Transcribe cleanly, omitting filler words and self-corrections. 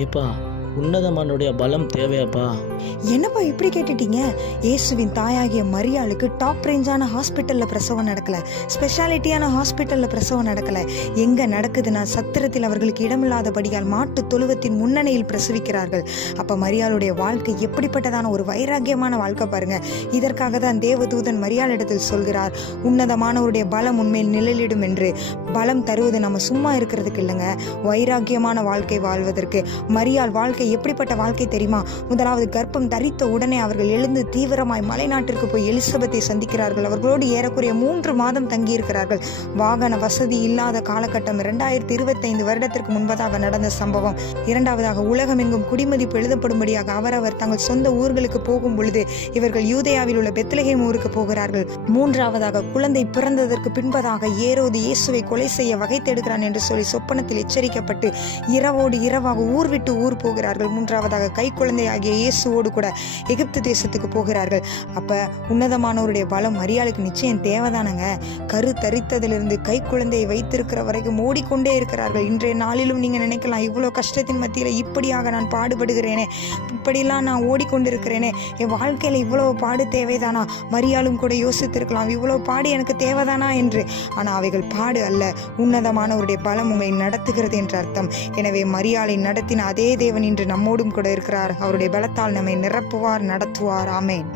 எப்பா உன்னதமானுடைய பலம் தேவையாப்பா? என்னப்பா இப்படி கேட்டுட்டீங்க? இயேசுவின் தாயாகிய மரியாளுக்கு டாப் ரேஞ்சான ஹாஸ்பிட்டலில் பிரசவம் நடக்கல, ஸ்பெஷாலிட்டியான ஹாஸ்பிட்டலில் பிரசவம் நடக்கல. எங்கே நடக்குதுன்னா சத்திரத்தில் அவர்களுக்கு இடமில்லாதபடியால் மாட்டு தொழுவத்தின் முன்னணியில் பிரசவிக்கிறார்கள். அப்போ மரியாளுடைய வாழ்க்கை எப்படிப்பட்டதான ஒரு வைராக்கியமான வாழ்க்கை பாருங்க. இதற்காக தான் தேவதூதன் மரியாளிடத்தில் சொல்கிறார், உன்னதமானவருடைய பலம் உண்மையில் நிழலிடும் என்று. பலம் தருவது நம்ம சும்மா இருக்கிறதுக்கு இல்லைங்க, வைராக்கியமான வாழ்க்கை வாழ்வதற்கு. மரியாள் வாழ்க்கை எப்படிப்பட்ட வாழ்க்கை தெரியுமா? முதலாவது கர்ப்பம் தரித்த உடனே அவர்கள் எழுந்து தீவிரமாய் மலைநாட்டிற்கு போய் எலிசபெத்தை சந்திக்கிறார்கள். அவர்களோடு ஏறக்குறைய 3 மாதம் தங்கியிருக்கிறார்கள். வாகன வசதி இல்லாத காலகட்டம். 2025 வருடத்திற்கு முன்பதாக நடந்த சம்பவம். இரண்டாவதாக உலகமெங்கும் குடிமதிப்பு எழுதப்படும்படியாக அவரவர் தங்கள் சொந்த ஊர்களுக்கு போகும் பொழுது இவர்கள் யூதேயாவில் உள்ள பெத்லகேம் ஊருக்கு போகிறார்கள். மூன்றாவதாக குழந்தை பிறந்ததற்கு பின்பதாக ஏரோது இயேசுவை கொலை செய்ய வகை தேடுகிறான் என்று சொல்லி சொப்பனத்தில் எச்சரிக்கப்பட்டு இரவோடு இரவாக ஊர் விட்டு ஊர் போகிறார்கள். மூன்றாவதாக கை குழந்தை ஆகிய இயேசுவோடு கூட எகிப்து தேசத்துக்கு போகிறார்கள். அப்ப உன்னதமானவருடைய பலம் மரியாளுக்கு நிச்சயம் தேவைதானங்க. கரு தரித்ததிலிருந்து கை குழந்தையை வைத்திருக்கிற வரைக்கும் ஓடிக்கொண்டே இருக்கிறார்கள். இன்றைய நாளிலும் நீங்க நினைக்கலாம், இவ்வளோ கஷ்டத்தின் மத்தியில் இப்படியாக நான் பாடுபடுகிறேனே, இப்படிலாம் நான் ஓடிக்கொண்டிருக்கிறேனே, என் வாழ்க்கையில இவ்வளவு பாடு தேவைதானா? மரியாளும் கூட யோசித்திருக்கலாம், இவ்வளவு பாடு எனக்கு தேவைதானா என்று. ஆனால் அவைகள் பாடு அல்ல, உன்னதமானவருடைய பலம் உங்களை நடத்துகிறது என்று அர்த்தம். எனவே மரியாளை நடத்தின அதே தேவன் இன்று நம்மோடும் கூட இருக்கிறார். அவருடைய பலத்தால் நம்மை நிரப்புவார், நடத்துவார். ஆமென்.